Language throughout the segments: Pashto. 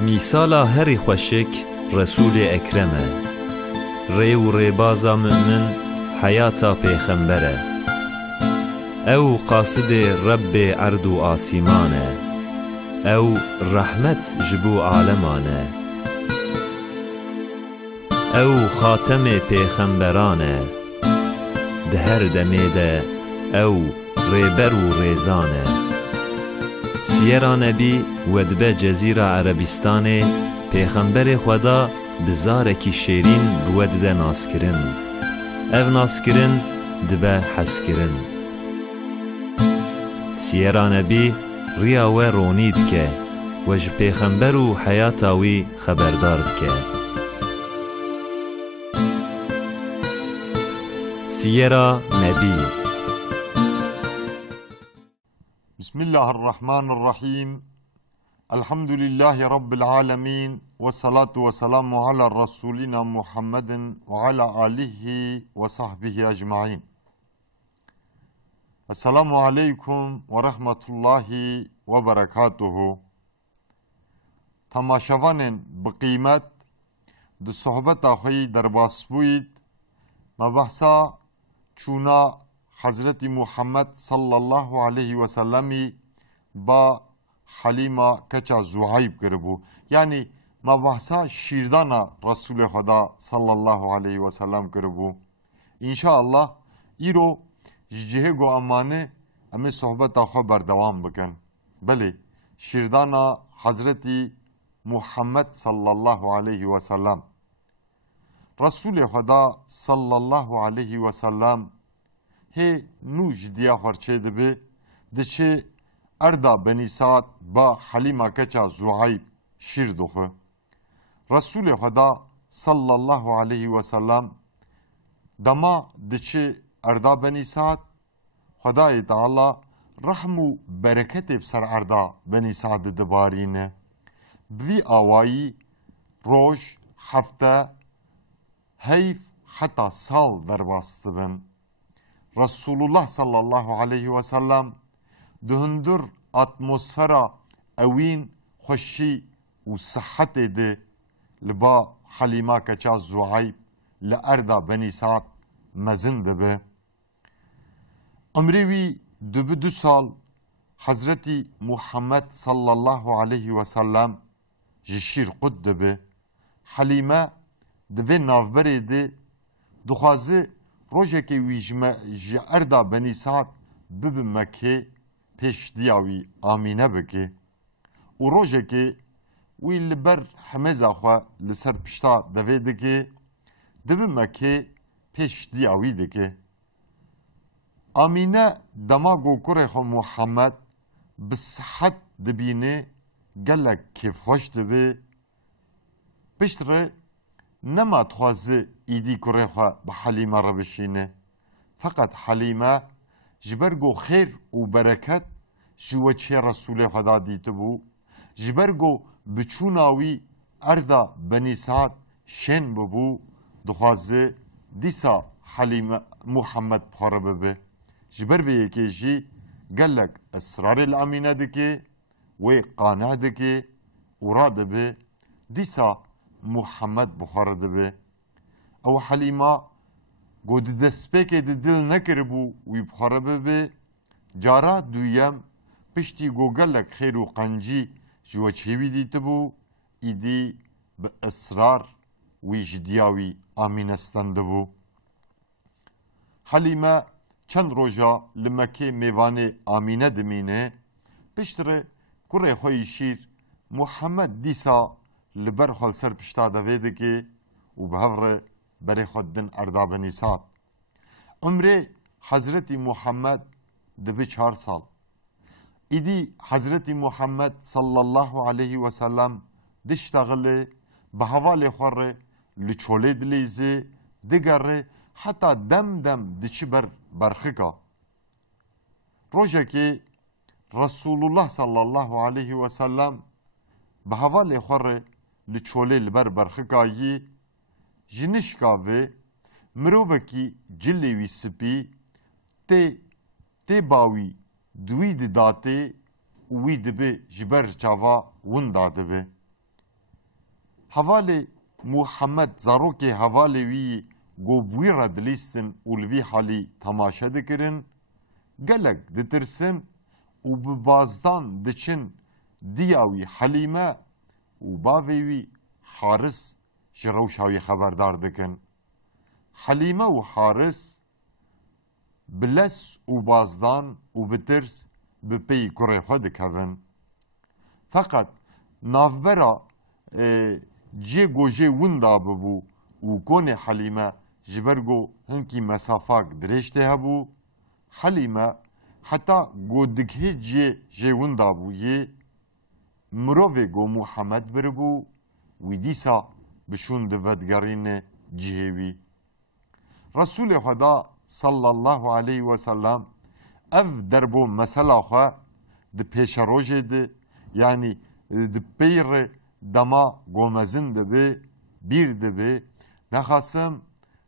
میسالا هری خوشک رسول اکرمه ری و ریبازا مؤمن حیاتا پیغمبره او قاصد رب عرض و آسیمانه او رحمت جبو عالمانه او خاتم پیغمبرانه ده هر دمیده او ریبر و ریزانه سیرا نبی ودبه جزیره عربستان پیغمبر خدا بزارکی شیرین بود ده ناسکرین او ناسکرین دبه حسکرین سیرا نبی ریا و رونید که وج پیغمبر و حیاتاوی خبردار که سیرا نبی. بسم الله الرحمن الرحيم. الحمد لله رب العالمين والصلاة والسلام على رسولنا محمد وعلى آله وصحبه أجمعين. السلام عليكم ورحمة الله وبركاته. تماشاوان بقيمت دو صحبت آخوی در باسبوید مبحثا چونا حضرت محمد صلی الله علیه و سلمی با حلیمه کچا زعیب کربو، یعنی مبحثا شیردانا رسول خدا صلی الله علیه و سلم کربو. انشاءالله ایرو جهه گو امانه امی صحبت آخوا بردوام بکن. بله شیردانا حضرت محمد صلی الله علیه و سلم رسول خدا صلی الله علیه و سلم هی نوش دیا خرچه دبه دچه اردا بنیسات با حلیمه کچا زعیب شیر دوخه. رسول خدا صلی الله علیه و سلم دما دچه اردا بنیسات خدای تعالی رحم و برکت بسر اردا بنیسات دبارینه بوی آوایی روش هفته هیف حتی سال در باسته بن. رسول الله صلی الله علیه و سلم دهندر اتمسفرا اوین خوشی و صحت ده لبا حلیمه کچا زعیب لاردا بنیسات مزنده به. امریوی دو سال حضرت محمد صلی الله علیه و سلم جشیر قد به حلیمه دوی نافبره ده دخوازه روژه که ویجمه جردا بنیسات ببمکه پیش دیاوی آمینه بکه و روژه که وی لبر حمزه خواه لسر پشتا دوی دکه دبمکه پیش دیاوی دکه. آمینه دماغو کره خو محمد بصحت دبینه گلک کیف خوش دبه پشتره نما تخوازه ایدی کره خواه به حلیمه را بشینه، فقط حلیمه جبرگو خیر و برکت جوه چه رسول خدا دیده بو، جبرگو بچوناوی اردا بنیسات شن ببو دخوازه دیسا حلیمه محمد بخاره ببه. جبر ویه که جی گلک اسرار الامینه دکه و قانع دکه و را دبه دیسا محمد بخاره دبه. او حلیمه گود دسپیک دل نکربو وی بخاره ببه. جارا دویم پشتی گو گلک خیر و قنجی جوه چهوی دیده بو ایدی به اسرار وی جدیاوی آمینستنده بو. حلیمه چند روژا لمکه میوان آمینه دمینه پشتره کره خوی شیر محمد دیسا لبر خال سر پشتا دویده که و بهور بری خودن ارداب نیسات. عمر حضرت محمد دبی 4 سال. ایدی حضرت محمد صلی الله علیه و سلم دشتغله به حوال خوره لچوله دلیزه دگره حتی دم دم دچی برخکا. روژه که رسول الله صلی الله علیه و سلم به حوال خوره لچوله لبر برخکایی جنشکاوه مروفه کی جلیوی سپی تی باوی دوی داته وی دبه جبر چاوا ون داده به. Havale Muhammed zarokê hevalê wî gobwî re dilîstin û li vî halî temaşe dikirin, gelek ditirsin û bi bazdan diçin diya wî Helîme û bavê wî Haris ji rewşa wî xeberdar dikin. Helîme û Haris bi les û bazdan û bi tirs bi peyî kurê xwe dikevin. Feqet navbera cê gojê winda bibû û konê Helîme ji ber got hinkî mesafak dirêj tê hebû, Helîme heta got dighê cê jê winda bûyê mirovê got Muhammed biribû, wî dîsa bişûn di vedgerînê cihê wî. Resulê Xweda sallallahu aleyhi ve sellem ev derbo mesela xwe di pêşerojê de yani di peyre dema gomezin dibe bir dibe nexasim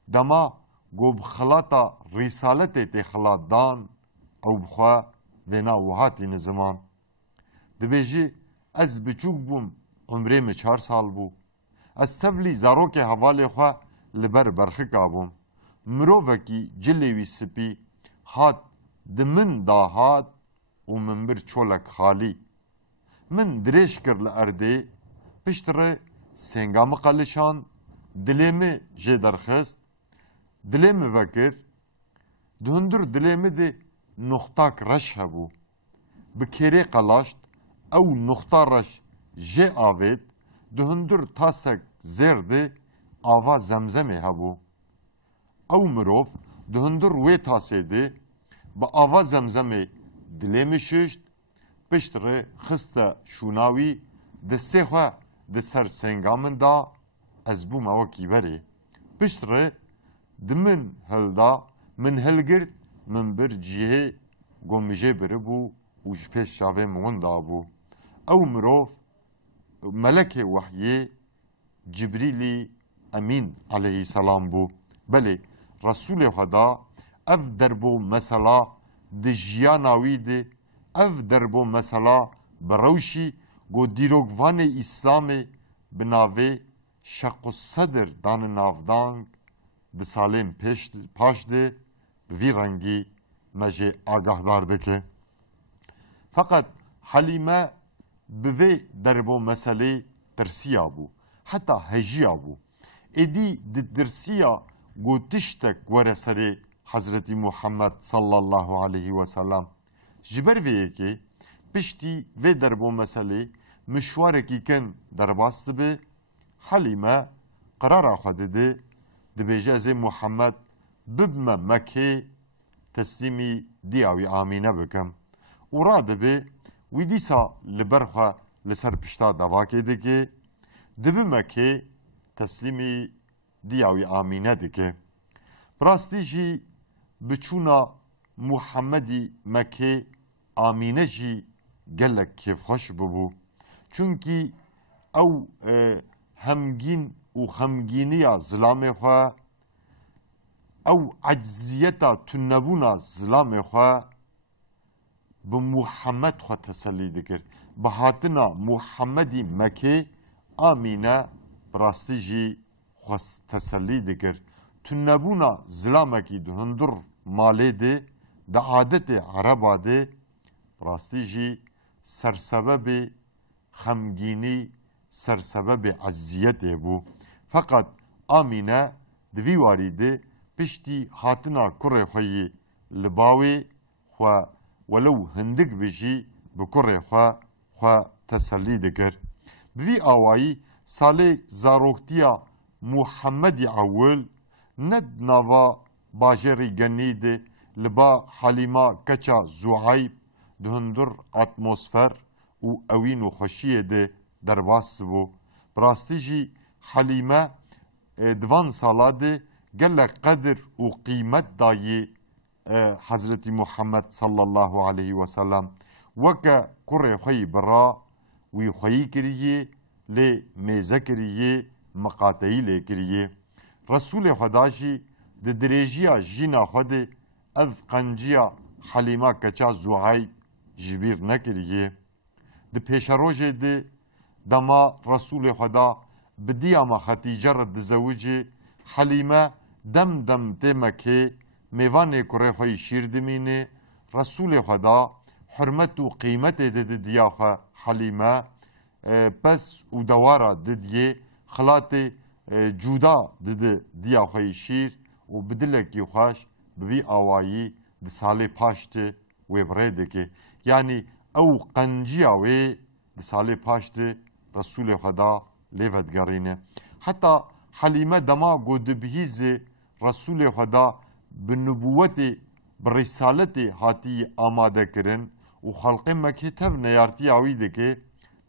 dema go bi xilata rîsaletê tê xilat dan ew bixwe vêna wihatî ziman. Dibêjî ez biçûk bûm umrê min 4 sal bû. Ez tevlî zarokê hevalê xwe li ber berxika bûm. Mirovekî cilê wî spî hat di min dahat û min bir çolek xalî. Min dirêj kir li erdê, piştre senga min qelişand, dilê min jê derxist, dilê min vekir, di hundir dilê min de nuxtak reş hebû. Bi kêrê qelaşt, ew nuxta reş jê avêt, di hundir tasek zêr de ava zemzemê hebû. Ew mirov di hundir wê tasê de bi ava zemzemê dilê min şişt, piştre xiste şûna wî destê xwe di ser senga min da, ez bûme wekî berê. Piştre di min hilda, min hilgirt, min bir cihê got min jê biribû û ji pêş çavê min winda bû. Ew mirov melekê wehyê Cibrîlî Emîn aleyhisselam bû. Belê Resulê Xweda ev derbo mesela di jiyana wî de ev derbo mesela bi rewşî got dîrokvanê İslamê bi navê Şequ Sedr danı navdang di salên paş de bi vî rengî me jê agahdar dike. Feqet Helîme bi vê derbo meselê tirsiya bû, heta hejiya bû. Êdî di tirsiya got tiştek were serê Hazretî Muhammed sallallahu aleyhi ve sellem. Ji ber vê yekê piştî vê derbo meselê mişwarekî kin derbas dibe, Helîme qerara xwe dide, dibêje ez ê Muhammed bibme Mekkê teslîmî diya wî Amîne bikim. û radibe wî dîsa li ber xwe li ser pişta devakê dike, dibi Mekkê teslîmî diya wî Amîne dike. Rastî jî biçûna Muhammedî Mekkê Amîne jî gelek kêfxweş bibû. Çünkî ew hemgîn û xemgîniya zilamê xwe, ew ecziyeta tûnnebûna zilamê xwe bi Muhammed xwe tesellî dikir. Bi hatina Muhammedî Mekkê Amîne bi rastî jî xwe tesellî dikir. Tûnnebûna zilamekî di hundir malê de di adetê Ereba de bi rastî jî sersebebê xemgînî, sersebebê ezziyetê bû. Feqet Amîne di vî warî de piştî hatina kurê xwe yê li bawê xwe welew hindik be jî bi kurê xwe tesellî dikir. Bi vî awayî salê zaroktiya Muhammedî Ewwel ne nava bajarê genî de li ba Helîma keça Zuhayb di hundir atmosfer û ewîn û xweşiyê de derbas bû. Bi rastî jî Helîme di van sala de gelek qedir û qîmet dayê Hazretî Muhammed sallallahu aleyhi ve sellem. Weke kurê xwe yî bira wî xweyî kiriye, lê mêze kiriye, miqateyî lê kiriye. Resulê Xweda jî di dirêjiya jîna xwe de ev qenciya Helîma keça Zuhayb ji bîr nekiriye. Di pêşerojê de dema Resulê Xweda بدیا ما خطیجه را دزوجی حلیمه دم دم تمکه میوان کره خوی شیر دمینه رسول خدا حرمت و قیمت دد دیاخه حلیمه پس و دوارا ددیه خلات جودا دد دیاخه شیر و بدلکی خوش بوی آوایی د ساله پاشت و برده که یعنی او قنجیا و د ساله پاشت رسول خدا لیفت گرینه حتی حلیمه دما گود بهیز رسول خدا به نبوت به رسالت هاتی آماده کرن و خلق مکه تب نیارتی آویده که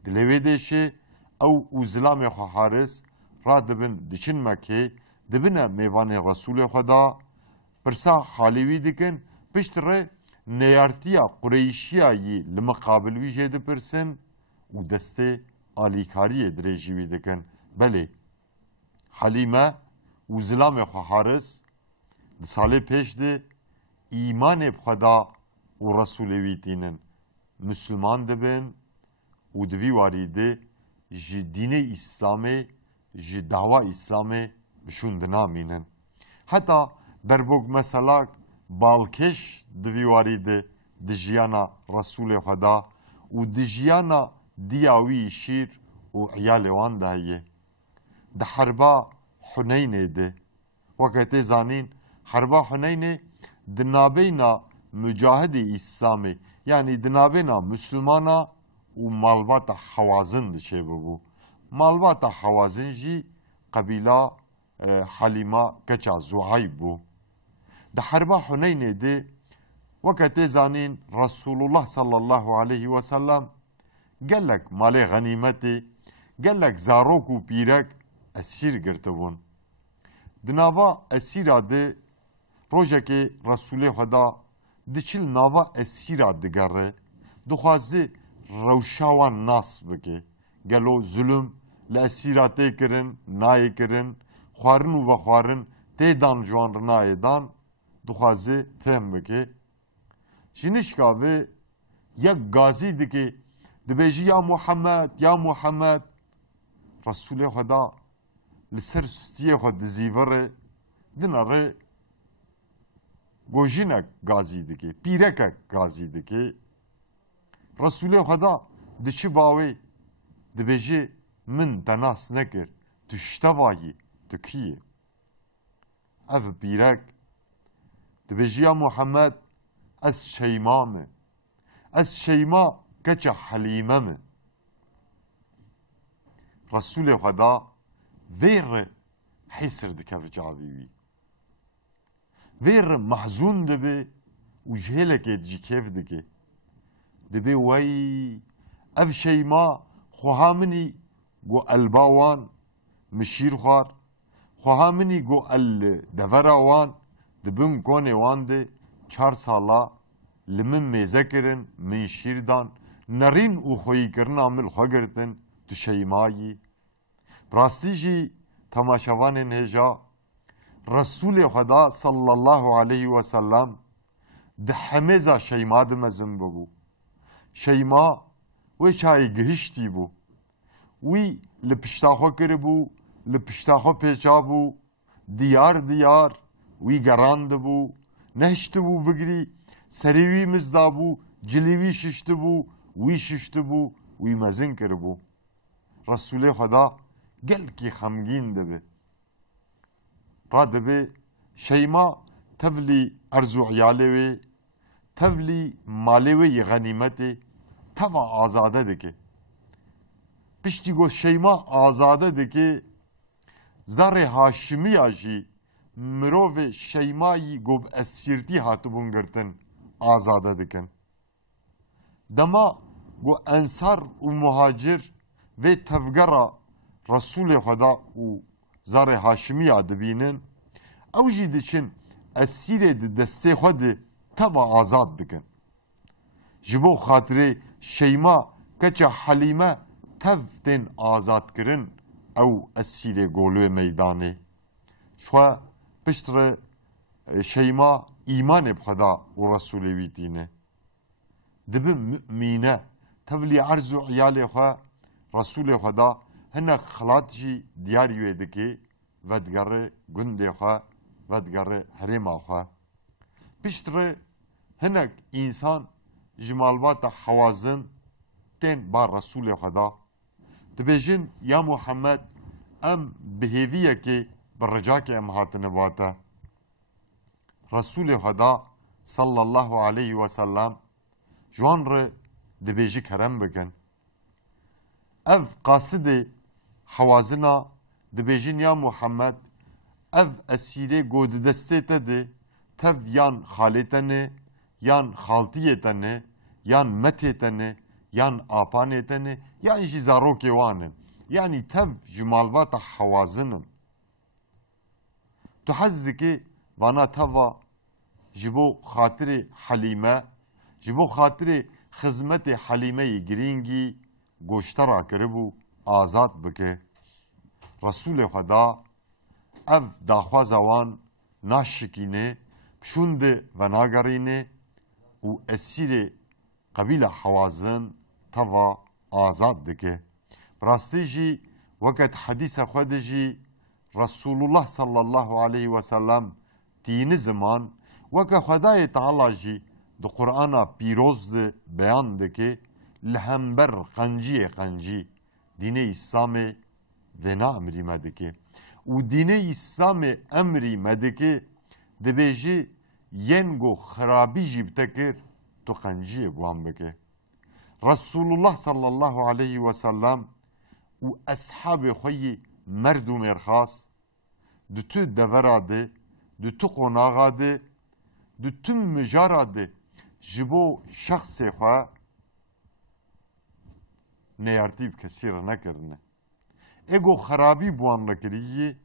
دلویدشه او اوزلام خو حارس را دبن دچن مکه دبن میوان رسول خدا پرسا حالیوی دکن پشتره نیارتیا قریشیایی لمقابل ویجه ده پرسن و دسته آلیکاری درجیوی دکن بله حلیمه و زلام خو حارس ده ساله پیش ده ایمان بخدا و رسولوی تینن مسلمان دبن و دوی واریده جی دین اسلامه جی دعوه اسلامه بشوندنا مینن حتی در بوگ مثلا بالکش دوی واریده دجیانا رسول خدا و دجیانا دیاوی شیر و عیال وان دهیه ده حربا حنینه ده وقتی زانین حربا حنینه ده نابینا مجاهد اسلامی یعنی ده نابینا مسلمانا و مالبات حوازن ده چه ببو مالبات حوازن جی قبیله حلیمه کچا زوعیب بو ده حربا حنینه ده وقتی زانین رسول الله صلی الله علیه و سلم گلک مال غنیمتی گلک زاروک و پیرک اسیر گرته بون دناوا اسیرا ده روژه که رسول خدا دچل ناوا اسیرا دگره دخوازه روشاوان ناس بکه گلو ظلم لاسیرا تی کرن نای کرن خوارن و خوارن تی دان جوان رنای دان دخوازه فهم بکه جنشکا و یک گازی دکه دبیجی یا محمد رسول خدا لسر سستیه خود دزیوره دناره گوژینک گازی دکه پیرکک گازی دکه رسول خدا دچی باوی دبیجی من دناس نکر تشتوایی تکیه اف پیرک دبیجی یا محمد از شیمامه از شیما کچه حلیمه من رسول خدا ویر حسر دکه و جاویوی ویر محزون دبه و جهلکه دی کیف دکه دبه وی اف شیما خواه منی گو الباوان مشیر خوار خواه منی گو الدوراوان دبن کونه وان ده 4 سالا لمن میزه کرن من شیردان نرین او خویی کرن عمل خواه گرتن تو شیمایی براستی جی تماشاوان هجا رسول خدا صلی الله علیه و سلم ده حمزه شیما ده مزن ببو شیما وی چای گهشتی بو وی لپشتاخو کربو لپشتاخو پیچا بو دیار وی گراند بو نهشت بو بگری سریوی مزدابو جلیوی ششت بو وی ششت بو وی مزن کربو رسول خدا گل کی خمگین دبه را دبه شیما تبلی ارزو عیالوی تبلی مالوی غنیمتی تبا آزاده دکه پشتی گو شیما آزاده دکه زر هاشمی آجی مروف شیمایی گوب اسیرتی هاتو بونگرتن آزاده دکن دما گو انصار و مهاجر و تفگرا رسول خدا و زر هاشمی دبینن او جی دچن اسیر دسته خود تبا آزاد دکن جبو خاطره شیما کچا حلیمه تفتن آزاد کرن او اسیر گولو میدانه شوه پشتر شیما ایمان بخدا و رسول ویتینه دبن مؤمنه تبلی عرض و عیال خواه رسول خدا hinek xelat jî diyarî wê dike vedgerê gundê xwe vedgerê herêma xwe. Piştre hinek însan ji malbata hewazin tên bar Resûlê xwe da dibêjin ya Muhammed em bi hêviyekê bi recakê em hatine vate. Resûlê xwe da sallallahu aleyhi ve sellem ji wan re dibêjî kerem bikin. Ev qasidê hewazina dibêjin ya Muhammed ev esîrê got di destê te de tev yan xalê te ne, yan xaltiyê te ne, yan metê te ne, yan apanê te ne, yan jî zarokê wan in. Yani tev ji malbata hewazin in. Tu hez dikî vana teva ji bo xatirê Helîme, ji bo xatirê xizmetê Helîmeyê girîngî goştera kiribû azad bike. Resûlê xwe da ev daxwaza wan naşikîne, pişûnde venagerîne û esîrê qebîla hewazin teva azad dike. Rastî jî weket hedîsa xwe de jî Resulullah sallallahu aleyhi ve sellem dînî ziman weke Xwedayê Teala jî di Qur'ana pîroz de beyan dike li hember qenciyê qencî dînê İslamê vêna emrî me dike. Û dînê İslamê emrî me dike dibêjî yên got xirabî jî bi te kir tu qenciyê bi wan bike. Resulullah sallallahu aleyhi ve sellem û eshabê xwe yê merd û mêrxas di tu devera de, di tu qonaxa de, di tu mijara de ji bo şexsê xwe neyartî bi kesî re nekirine. Ego xerabî bi wan re kiriyê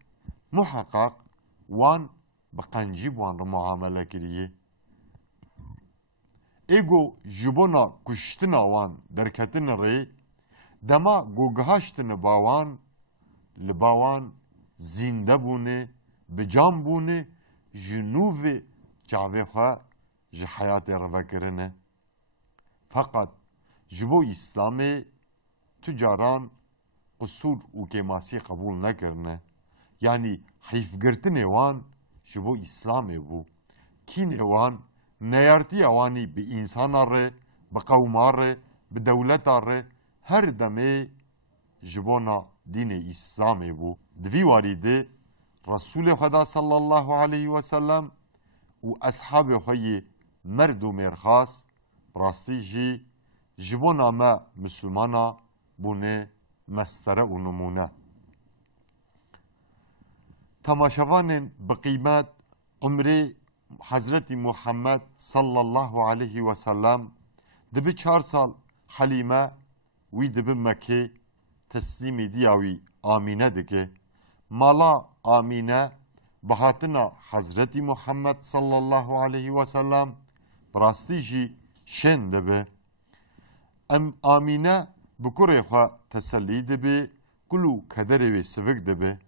muheqaq wan bi qencî bi wan re muamele kiriyê. Ego ji bona kuştina wan derketin rê dema gogihaştine bawan li bawan zînde bûne, bi can bûne ji nûvê çavê xwe ji heyatê re vekirine. Feqet ji bo İslamê tu caran qusûr û kêmasî qebûl nekirine. Yani heyfgirtinê wan ji bo İslamê bû. Kînê wan neyartiya wanî bi însana re, bi qewma re, bi dewleta re her demê ji bona dînê İslamê bû. Di vî warî de Resûlê Xwe da sallallahu aleyhi ve sellem û eshabê xwe yê merd û mêrxas rastî jî ji bona me Müslümana bûne mestere û numûne. Temaşevanên bi qîmet umrê Hazretî Muhammed sallallahu aleyhi ve sellem dibi 4 sal Helîme wî dibi Mekkê teslîmê diya wî Amîne dike. Mala Amîne bi hatina Hazretî Muhammed sallallahu aleyhi ve sellem bi rastî jî şên dibe. Em Amîne bi kurê xwe tesellî dibe, kul û kederê wê sivik dibe.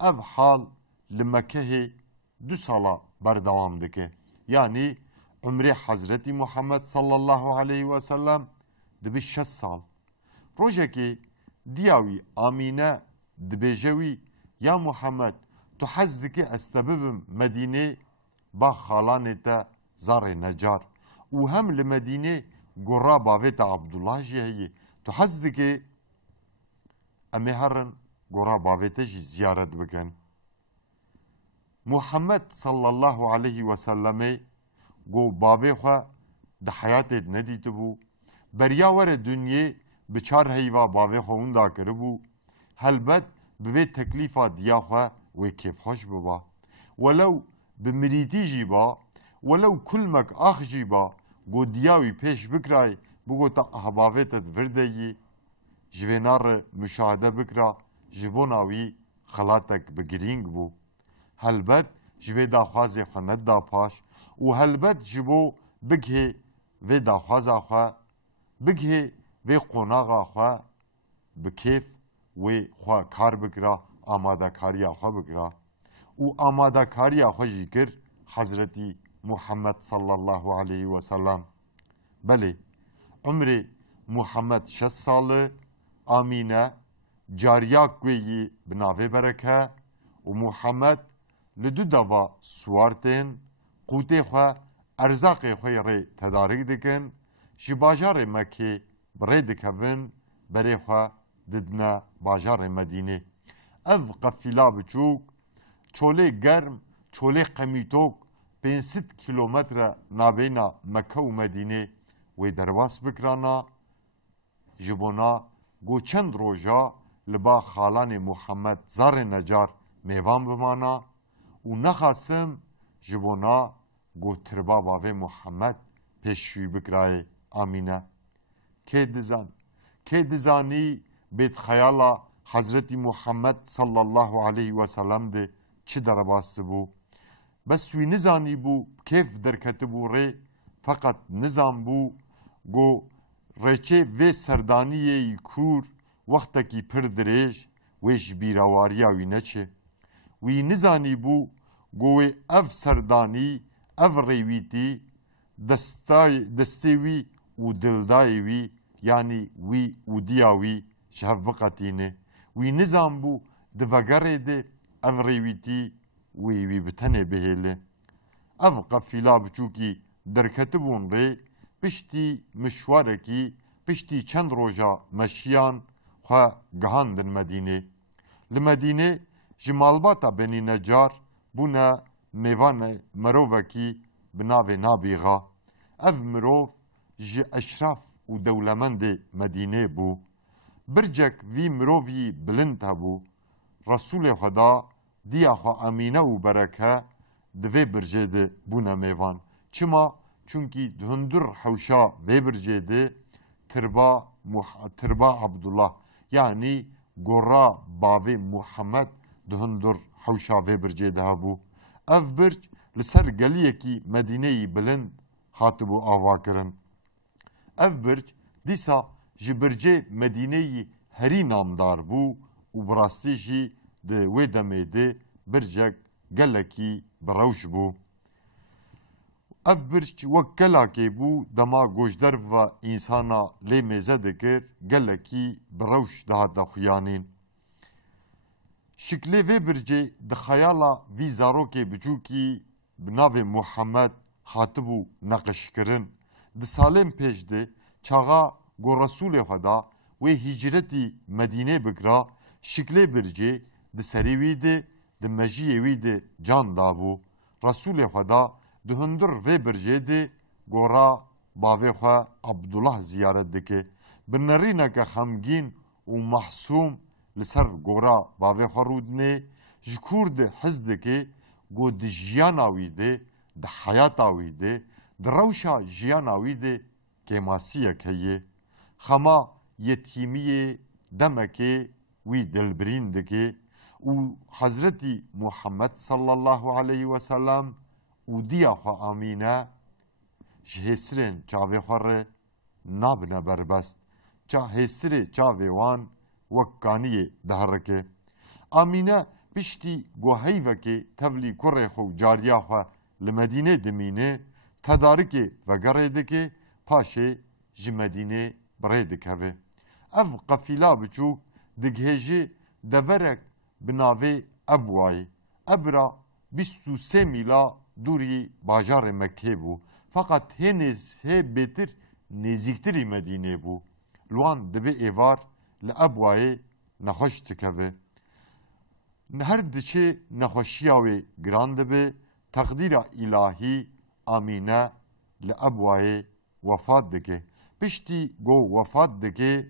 Ev hal li Mekkehê 2 sala berdewam dike. Yani umrê Hazretî Muhammed sallallahu aleyhi ve sellem dibe 6 sal. Rojekê diya wî Amîne dibêje wî ya Muhammed tu hez dikî ez te bibim Medînê ba xalanê te zarê Necar û hem li Medînê gora bavê te Abdullah jî heye. Tu hez dikî em ê herin gora bavê te jî ziyaret bikin. Muhammed sallallahu aleyhi ve sellemê got bavê xwe di heyatê nedîtibû, beriya were dunyê bi 4 heyva bavê xwe winda kiribû, helbet bi vê teklîfa diya xwe wê kêfxweş biba. Welew bi mirîtî jî ba, welew kulmek ax jî ba, got diya wî pêş bikirayê bigota bavê te vir de yî, ji vê re müşahede bikira, ji bona wî xelatek bi girîng bû. Helbet ji vê daxwazê xwe nedda paş û helbet ji bo bigihê vê daxwaza xwe, bigihê vê qonaxa xwe bi kêf wê xwe kar bikira, amadekariya xwe bikira. Û amadekariya xwe jî kir Hazretî Muhammed sallallahu aleyhi ve sellem. Belê, umrê Muhammed 6 sal e, Amîne cariya kuyi binave bereke و محمد لدو دوا سوارتین قوتی خواه ارزاقی خواه ری تدارک دکن جی باجار مکی بری دکوین بری خواه ددنا باجار مدینه اف قفیلا بچوک چوله گرم چوله قمیتوک 500 کیلومتر نابینا مکه و مدینه و درواس بکرانا جبونا گو چند روژا لبا خالان محمد زار نجار میوان بمانا و نخاسم جبونا گو تربا باوی محمد پیشوی بکرای آمینه که دزانی بیت خیالا حضرت محمد صلی الله علیه و سلم ده چه در باست بو بس وی نزانی بو کیف درکت بو ری فقط نظام بو گو ریچه و سردانیه کور وقتا کی پر دریج ویش بیراواریا وی نچه وی نزانی بو گوی اف سردانی اف ریویتی دستیوی و دلدایوی یعنی وی و دیاوی شهف بقاتینه وی نظام بو دوگره ده اف ریویتی وی بتنه بهیله اف قفیلا بچوکی درکتبون ری پشتی مشوارکی پشتی چند روژا مشیان خواه گهاندن مدینه لمدینه جمالباتا بنی نجار بونا میوان مرووکی بناوه نابیغا اف مروف جی اشراف و دولمند مدینه بو برجک وی مرووی بلند بو رسول خدا دیا خوا امینه و برکه دوی برجه ده بونا میوان چما چونکی دهندر حوشا وی برجه ده تربا عبدالله یعنی گورا باوی محمد دهندر حوشا وی برجه ده بو اف برج لسر گلیه کی مدینه بلند هاتبو آوا کرن اف برج دیسا جی برجه مدینه هری نامدار بو و براستی جی ده وی دمه ده برجک گلکی بروش بو اف برج وک گلاکی بو دما گوشدر و انسانا لی میزه دکر گلکی بروش ده دا خویانین شکلی وی برجه ده خیالا وی زاروکی بچوکی بناو محمد خاطبو نقش کرن ده سالم پیش ده چاغا گو رسول خدا وی هجرتی مدینه بکرا شکلی برجه ده سریوی ده ده مجیوی ده جان دابو رسول خدا ده هندر وی برجه ده گورا باوی خواه عبدالله زیارت دکه بنرینه که خمگین و محسوم لسر گورا باوی خواه رودنه جکور ده حزده که گو ده جیاناوی ده ده حیاتاوی ده ده روشا جیاناوی ده که ماسیه که خما یتیمیه دمکه وی دلبرین دکه و حضرتی محمد صلی الله علیه و سلم و دیا خواه آمینه جهسرین چاوی خواه نابنه بربست چا هسری چاوی وان وکانیه دهرکه آمینه پشتی گو هیوکه تبلی کره خو جاریا خو لمدینه دمینه تدارکه وگره دکه پاشه جمدینه بره دکوه اف قفیلا بچوک دگهجه دورک بناوه ابوای ابرا 23 میلا دوری باجار مکه بو fakat henüz betir neziktir Medine bu. Luan dibe evar le abwaye nahoş tikeve. Her diçe nahoşiya ve grand be takdira ilahi amine le abwaye vefat dike. Pişti go vefat dike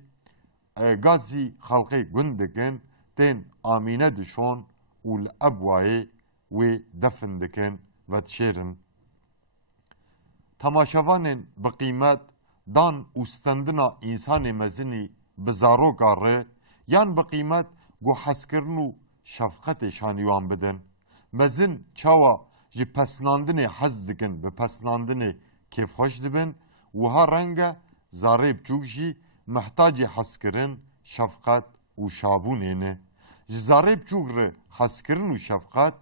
gazi halkı gündiken ten amine dişon ul abwaye ve defn diken ve tşerin. Tamaşavanın bıkıymet dan ustandına insan mezini bizaro karı yan bıkıymet go haskirnu şefkat şaniywan bidin. Mezin çawa ji pesnandine hez dikin bi pesnandine kêfxweş dibin wiha renge zarê biçûk jî mihtacê heskirin şefqet û şabûnê ne. Ji zarê biçûk re heskirin û şefqet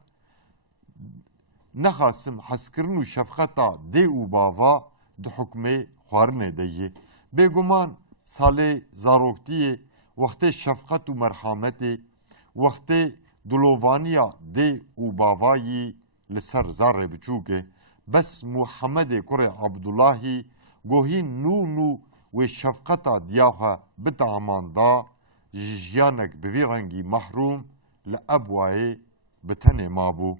nexasim heskirin û şefqeta dê û bava di hukmê xwarinê de yê. Bêguman salê zaroktiyê وقت شفقت و مرحمت وقت دلووانیا دی و باوایی لسر زار بچوکه بس محمد کره عبداللهی گوهی نو و شفقتا دیاخه بتعمان دا جیانک بوی رنگی محروم لأبوائه بتنه مابو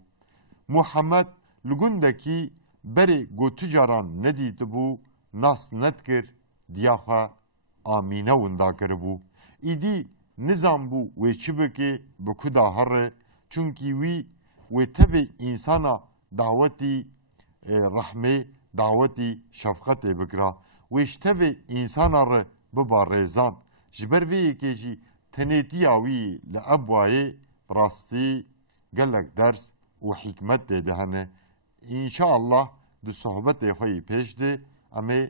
محمد لگندکی بری گو تجاران ندیت بو ناس ندکر دیاخه آمینه وندا کربو ایدی نظام بو و چبکه بکدا هره چونکی وی و تبی انسانا دعوتی رحمه دعوتی شفقت بکرا و اشتبه انسانا ره ببا ریزان جبر وی که جی تنیتی آوی لأبوائه راستی گلک درس و حکمت دهنه انشاءالله دو صحبت خوی پیش ده امی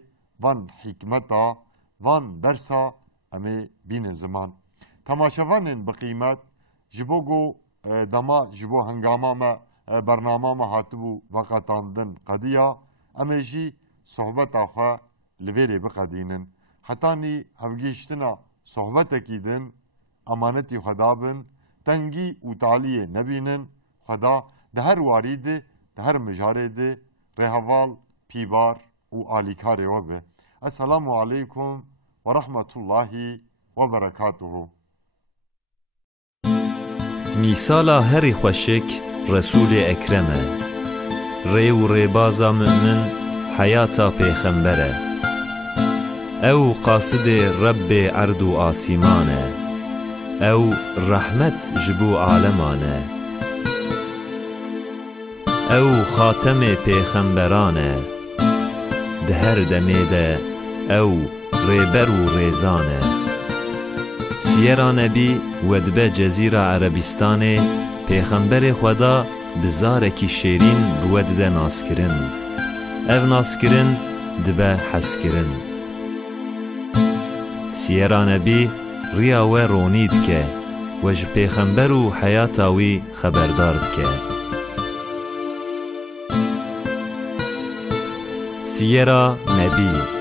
وان حکمتا وان درسا امی بین زمان تماشاوانین بقیمت جبو گو دما جبو هنگاما ما برنامه ما هاتبو وقتاندن قدیا امی جی صحبت آخوا لویری بقدینن حتانی هفگیشتنا صحبت اکیدن امانتی خدا بن تنگی و تعالی نبینن خدا ده هر وارید ده هر مجارد رهوال پیبار و آلیکار وبه السلام علیکم و رحمت الله و برکاته میسالا هری خوشک رسول اکرمه ری و ریبازا مؤمن حیاتا پیغمبره او قاصد رب عرض و آسیمانه او رحمت جبو عالمانه او خاتم پیغمبرانه ده هر دمیده او ریبر و ریزانه سیرا نبی ودبه جزیره عربستان پیغمبر خدا بزارکی شیرین بودده ناسکرن او ناسکرن دبه حسکرن سیرا نبی ریا و رونید که وج پیغمبر و حیاتاوی خبردار که سیرا نبی